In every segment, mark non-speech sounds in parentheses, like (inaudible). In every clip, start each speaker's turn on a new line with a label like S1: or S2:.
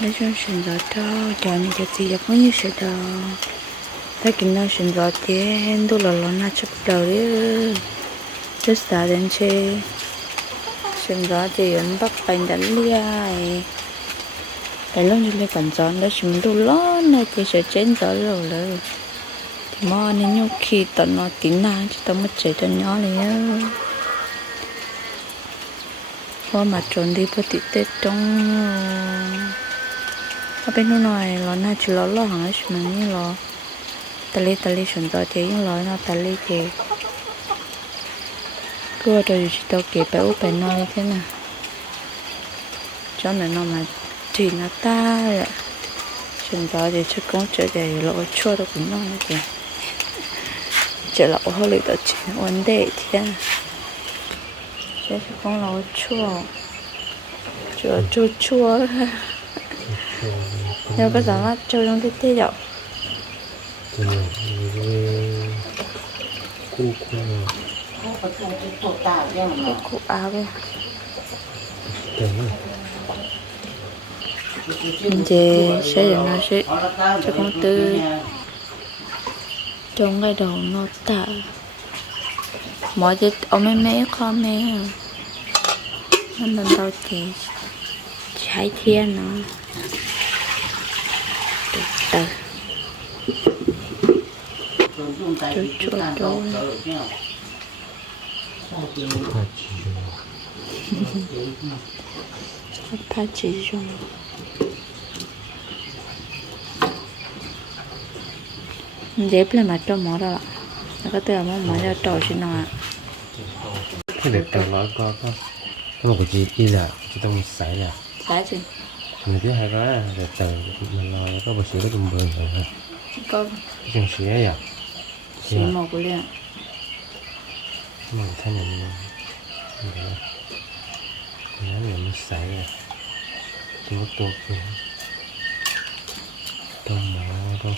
S1: lấy cho xin gió cho cho những cái gì cũng như sẽ đó ta kinh nó xin gió tiền đôi lò lò chấp đầu đấy rất đến chơi xin gió thì bắt bánh đánh lia cái lúc như phần gió đó chỉ mình đôi lò này thì sẽ trên gió thì nên nhau khi tận nó tính na, chứ tao mất chạy cho nhỏ này á. Có mặt trốn đi, bữa tít tết trong ở bên nó nói nó na chú lỡ lỡ hàng ấy mà, như lỡ tali lì tà lì chuẩn rồi thì những lỡ nó tali lì thì cứ ở đây chỉ tới kể bé úp bé nó thế nào. Cho nên nó mà chỉ nó ta rồi chuẩn rồi thì chắc cũng chưa để lỡ chua đâu cũng nói kìa. Chỉ lỡ hơi lì đó chỉ vấn đề thế chứ không lỡ chua. Chua chua chua. 嗯。 여기 아마 조정 디테일이요. 고 아베. 이제 sẽ sẽ cho công tư. Trong cái đầu nó tạ mọi cái ông em con mẹ. Nên lần đầu thì trái thiên nó. Chú chú dép lên mặt trong mỏ đó nó có từ mà mỏ cho trâu xin nó
S2: Cái đẹp tao nói có có Có một cái gì đi là Chỉ tao sải là sải gì Mình cứ hai cái để đẹp tao Mình lo có một sự có đùm bừng rồi ha có
S1: cái chân xía vậy chỉ một cái liền
S2: Mà thấy mình Mình nói mình xảy là Tôi có tốt kìa Tôi mỏ đâu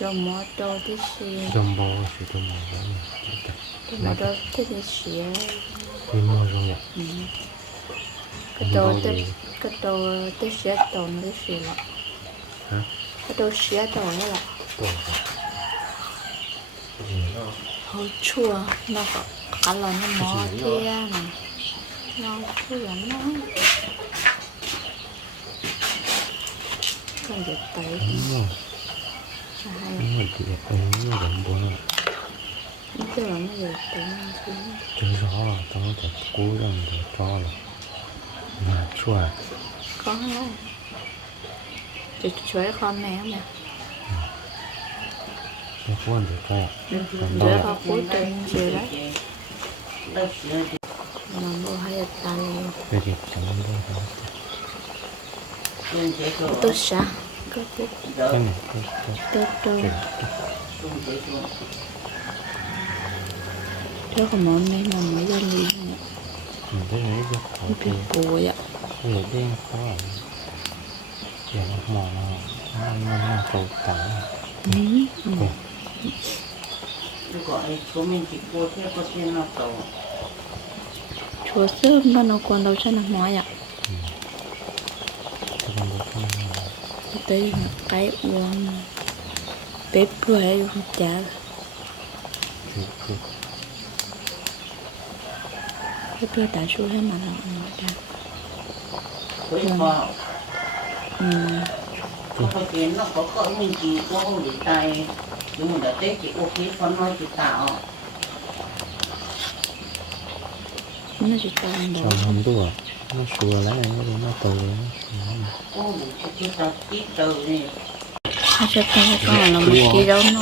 S1: cho mỏ trâu tí xì
S2: Trong bò sự tôi mỏ đó
S1: cho mỏ trâu tí xì
S2: Quy mô luôn vậy
S1: cái trâu tí cái trâu tí xì trâu nó tí xì lọ Hả? cái trâu xì trâu nó lọ Tổ Gì đó hơi chua nó có cả là nó kia đó? này nó chua lắm nó. Còn được tới Đúng rồi.
S2: Chị đẹp ấy nó gần bố nó
S1: tức là nó được tới chứ
S2: Chứ rõ là tao có thể cố gắng để cho là Mà chua
S1: có đấy chị chuối con mẹ mà. Nó
S2: cố gắng để cho à
S1: chuối con cuối tuần chiều đấy mà mua hay là ta lên Cái gì chẳng đâu đâu tốt sao có
S2: tốt Cái này cái cái tốt đâu Chuyện
S1: chứ còn món này mà mới ra liền này
S2: Mình thấy mấy cái khó
S1: nó thì bị bùi ạ
S2: Cái gì đen khó à Giờ nó mò nó Nó ăn nó nó cầu tả ừ. ừ.
S1: Còn chùa sớm nó nó còn đâu cho nó nói ạ. Cái con bố con tới cái uống bếp bữa chả. Chú chú bếp bữa đã xuống hết mà nó nói ra ừ. có tiền nó có cỡ mình chỉ có không để tay nhưng mà đã tết chỉ ok con nói chỉ tạo. Nó chỉ tao
S2: Chọn đồ. Không à Nó xùa lấy này nó nó từ. Nó xùa có đủ cho chúng ta
S1: ít từ này nó cho con cái con là một kỳ đâu nó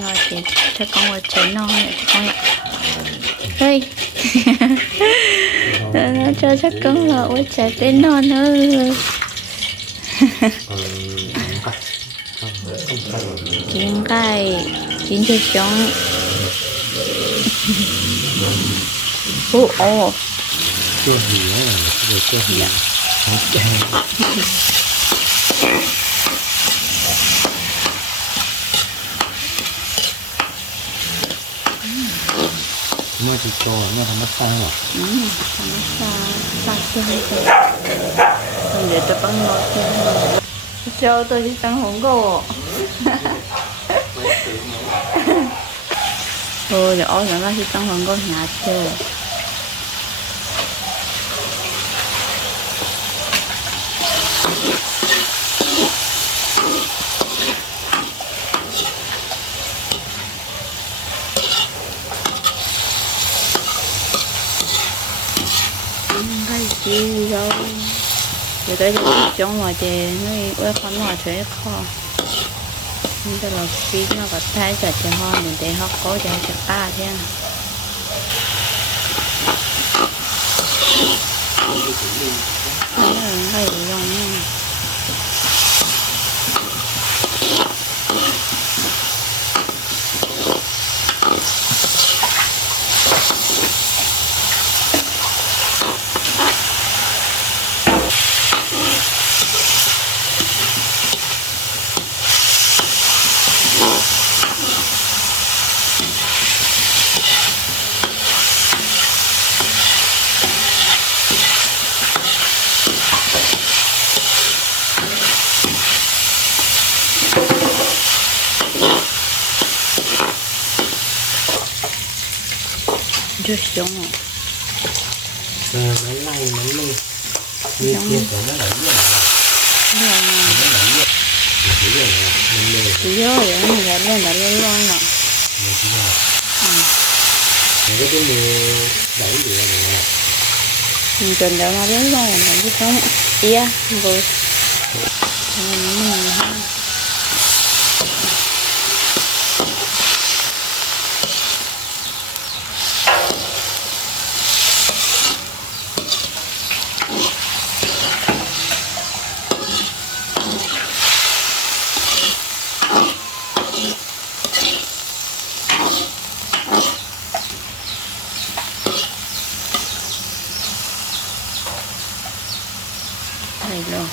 S1: nó chỉ cho con ở trên nó này cho con đây (laughs) nó cho chắc con là ôi 金盖，金秋熊，哦哦。
S2: 就是圆圆的，这个叫什么？哎。Trời trên nó nữa chín cái chín cho sống ô ô Chua hì á là cái gì chua hì Ok Mới chỉ cho nó không có sai à ừ,
S1: không sao sạc cho hết rồi còn để tôi bắn ngọt thêm cho tôi đi tăng hồng cổ thôi để ôi nó đi tăng hồng cổ nhà chơi cái gì đâu rồi tới chỗ trong ngoài thì nó quay khoản ngoài thuế kho nhưng đó là phí nó có thay cho cho ho mình để họ có cho cho ta thế Đó là cái giống rồi.
S2: Ờ, máy lay máy lay như kia của nó đẩy rồi. Rồi nó rồi mình
S1: thấy rồi mình lề chỉ vậy mình đã lên đã lên loan rồi chỉ là
S2: mình có cái mưa đẩy được rồi
S1: mình cần đã mà lên loan rồi mình biết không iya rồi mình ha này luôn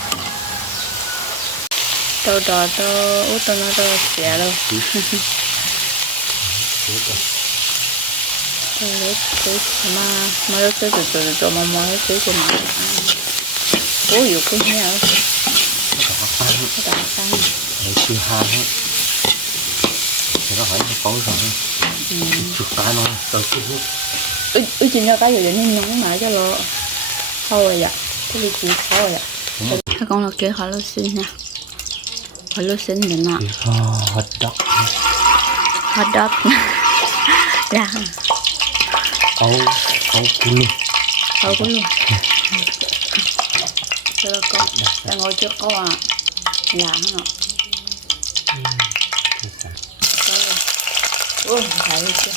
S1: đò tôi út tôi nó tôi xẻ đâu lấy cái mà mà lấy cái từ từ từ mà mà lấy cái của mà cố yếu cái heo đại tăng
S2: để chưa ha hết thì nó phải có rồi chụp cái nó cái hút
S1: ư ư chỉ nhớ cái gì nên nóng mà cho lo thôi vậy cái gì chỉ thôi vậy các con là kế hỏi lô xin nè để nọ thì hot dog. Hot dog? là
S2: ấu ấu culu
S1: thôi cũng luôn cho nó con đang ngồi trước câu à là hả nọ ôi thấy chưa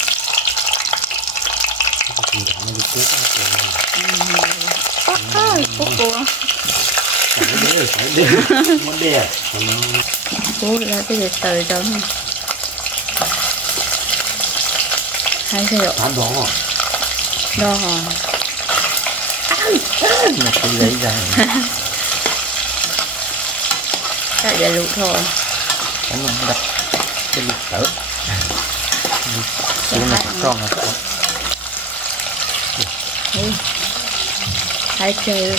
S1: thì đó nó được chết rồi ôi cô cô phải đế rồi phải đế muốn đè còn nó cô là cái gì từ đó mà hai cái độ phá đó đo nó phải lấy ra tại để lụt thôi
S2: cái nó đặt cái lịch tử xuống này con là có
S1: Ui. hai chơi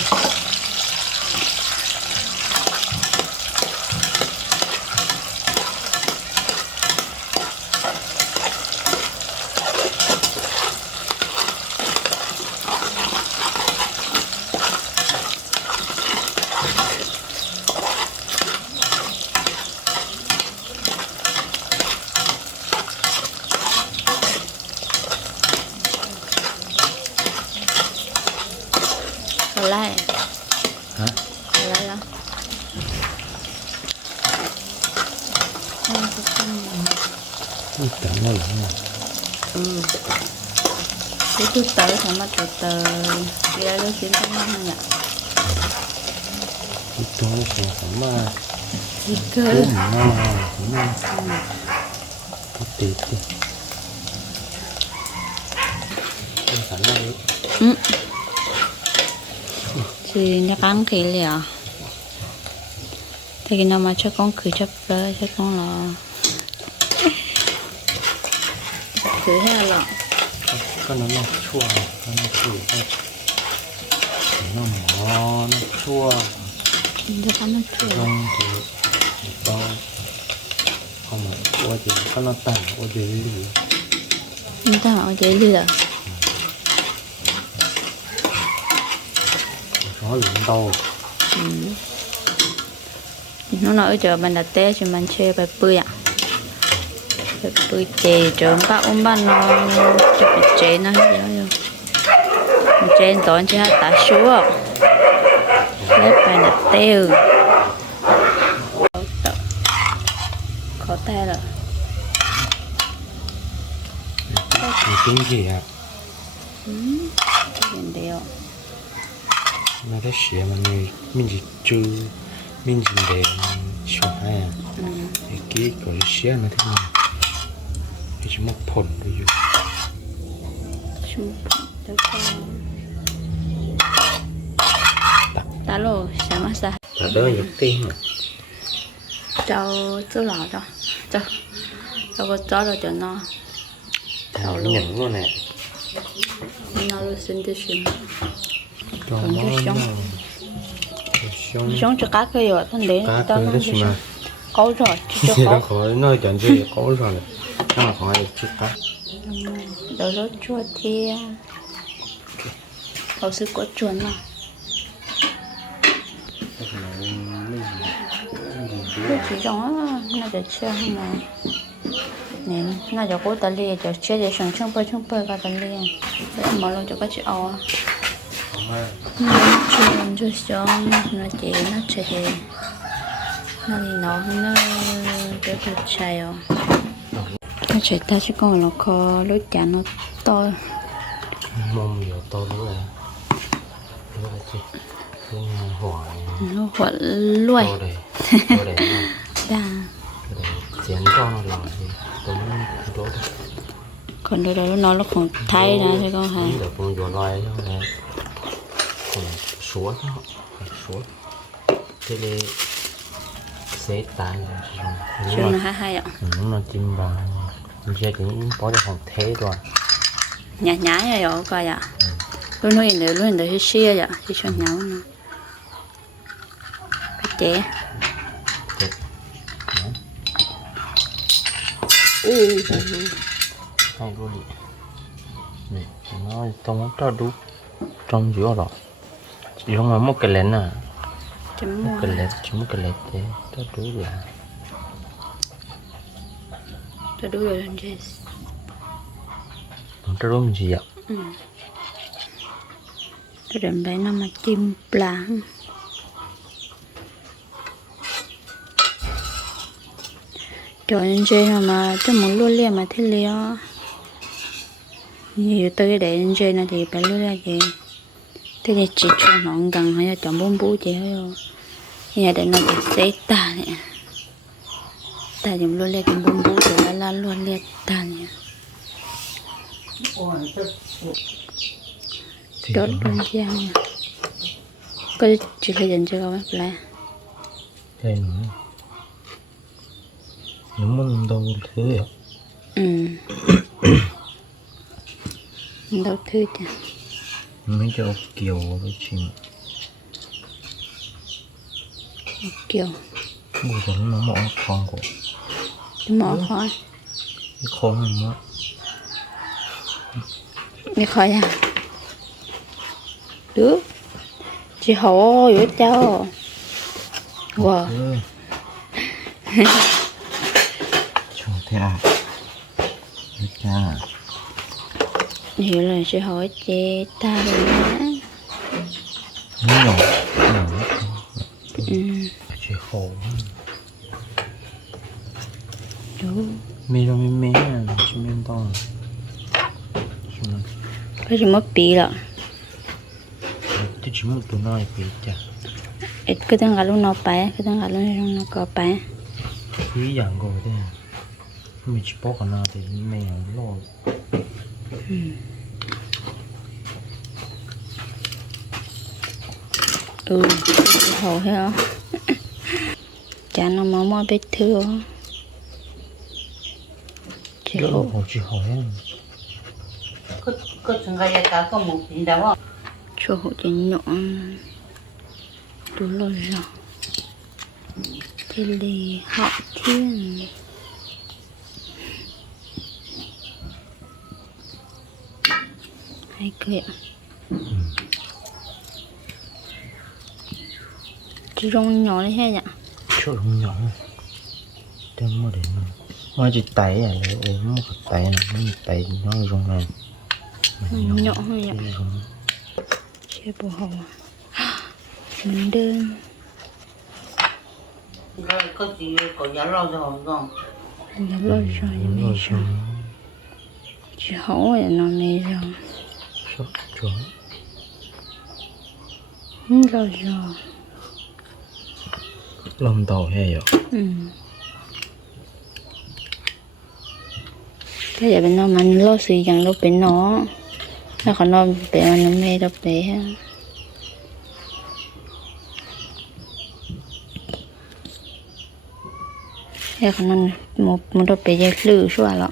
S1: Còn lại hả Còn lại đó Không có con nào.
S2: cái tưởng nó lẫn rồi
S1: Ừ Thứ tới thằng mắt từ từ Đi ra lúc chiến trong năm nhỉ
S2: chỗ nó sẽ phải mà
S1: Gì cơ. Cái mà nó cũng nó
S2: cái tịt đi sẵn đây Ừ.
S1: Chị nhắc ăn kỹ liền Thế cái nào mà cho con cứ chấp rơi cho con là Cứ hết là
S2: cái nó nó chua cái nó chua cái nó mỏ nó chua
S1: cho con nó chua rong thì
S2: to không mà chua thì có nó tàn có gì gì
S1: chúng ta ở đi à?
S2: nó lụm đâu
S1: nó nói chờ mình đặt té cho mình chơi bài bơi ạ bài bơi chè chờ ba ôm ba nó cho bị chè nó hết rồi chè tối chỉ hai tạ số lấy bài đặt ừ khó tay rồi. Cái gì à nhìn đều
S2: mà cái xe mà mình mình chỉ chú mình chỉ để chọn hai à? Cái cái cái xe nó thế nào cái một phần thôi chứ chúng cho con
S1: tá lô sáng mắt ra
S2: là đỡ nhiều tiền mà
S1: cháu chú lọ cho cho cháu có chó rồi cho nó
S2: nhận luôn nè
S1: nó luôn xin đi
S2: cho cái sống.
S1: sống sống cho cá cơ rồi thân đến đó đi mà câu rồi
S2: cho thì nó câu khỏi chọn gì có rồi này là mà khỏi chút cá
S1: đồ rốt chua thì hậu sư có chuồn mà cái chỉ trong nó để chơi không mà nè nó cho cố tali cho chơi để sẵn trong bơi trong bơi cả tali để mở luôn cho các chị ao nó chuồn cho xong nó chỉ nó chơi nó đi nó nó cho tôi chơi rồi chơi ta chỉ còn nó có lúc chả nó to.
S2: Mông nhiều to nữa này
S1: nó hỏa đây đây to đây
S2: (laughs) chén cho nó lòi thì tôi
S1: đó. Còn đâu đó nó nó còn thay ra chứ con hả?
S2: được con vô loài cho này còn số nó số thế thì sẽ tàn chứ
S1: nhưng nó. Mà hay hay ạ.
S2: Ừ, nó chim vào sẽ cũng có được phòng thế rồi.
S1: Nhả nhả rồi rồi coi ạ. Luôn luôn nữa luôn nữa xia vậy chứ cho nhau nó cái trẻ
S2: hai đôi này nó trong nó đủ trong giữa rồi. Chỉ không là một cái lens à. Một cái lens chỉ một cái lens thế tôi đủ rồi mình gì ạ
S1: tôi đem bé nó mà chim plá cho nên chơi mà cho muốn luôn liền mà thế liền nhiều tới để nên chơi nó thì phải luôn là gì thế thì chỉ cho nó gần hay là chọn bốn bố chị thôi. Nhà để nó xé ta nè. Ta dùng luôn lên cái bốn bố rồi là lan luôn lên ta nè ôi tôi thì đốt nó luôn giang nè có chỉ phải dành cho các bạn lại đây nữa
S2: nó muốn đâu thứ ạ ừ
S1: đâu thứ chứ
S2: mấy cho kiều với chim kiểu bây giờ nó mỏ con của
S1: cái mỏ khỏi
S2: cái con này nó
S1: đi khỏi à được chị hồ vô cháu wow Ừ.
S2: Cho thế à Thế cha
S1: hiểu là chị hỏi chị ta rồi đó
S2: Nó nhỏ Nhỏ ừ Chị khổ đủ Mê ra mê mê à Chị mê to
S1: Chị nói có gì mất bị rồi
S2: Tôi chỉ một tụi nói bị chả
S1: ít cái thằng gà luôn nó bé cái thằng gà luôn nó có bé.
S2: Quý dạng rồi thế à? Mình chỉ cả nào thì nó lo.
S1: Ừ hồ heo. Cha nó máu máu biết thương
S2: chị Đỡ hồ hồ chị hỏi em.
S1: Có có thằng gái cả có một tiền đâu cho hộ chỉ nhọn tú lo rõ thì lì họ thiên. Hay kìa. Chỉ rong nhỏ đấy hay nhỉ?
S2: Chỗ không nhỏ. Đem mà để nó mà chỉ tay à lấy ốm một tay nó chỉ tay nó rong này.
S1: Nhỏ hơn rong chế bồ hậu mình đơn. Rồi có gì có giá lo rồi không là lo rồi mấy cho chỉ hậu là nó mấy cho sốt không lo cho.
S2: Lông tàu hay rồi ừ
S1: ถ้าอย่าเป็นน้องมันเล่าสีอย่างเราเป็นน้องถ้าเขานอนเป็นมันไม่รับเลยถ้าเขานอนมุดมุดไปยัดลื้อชั่วร์หรอ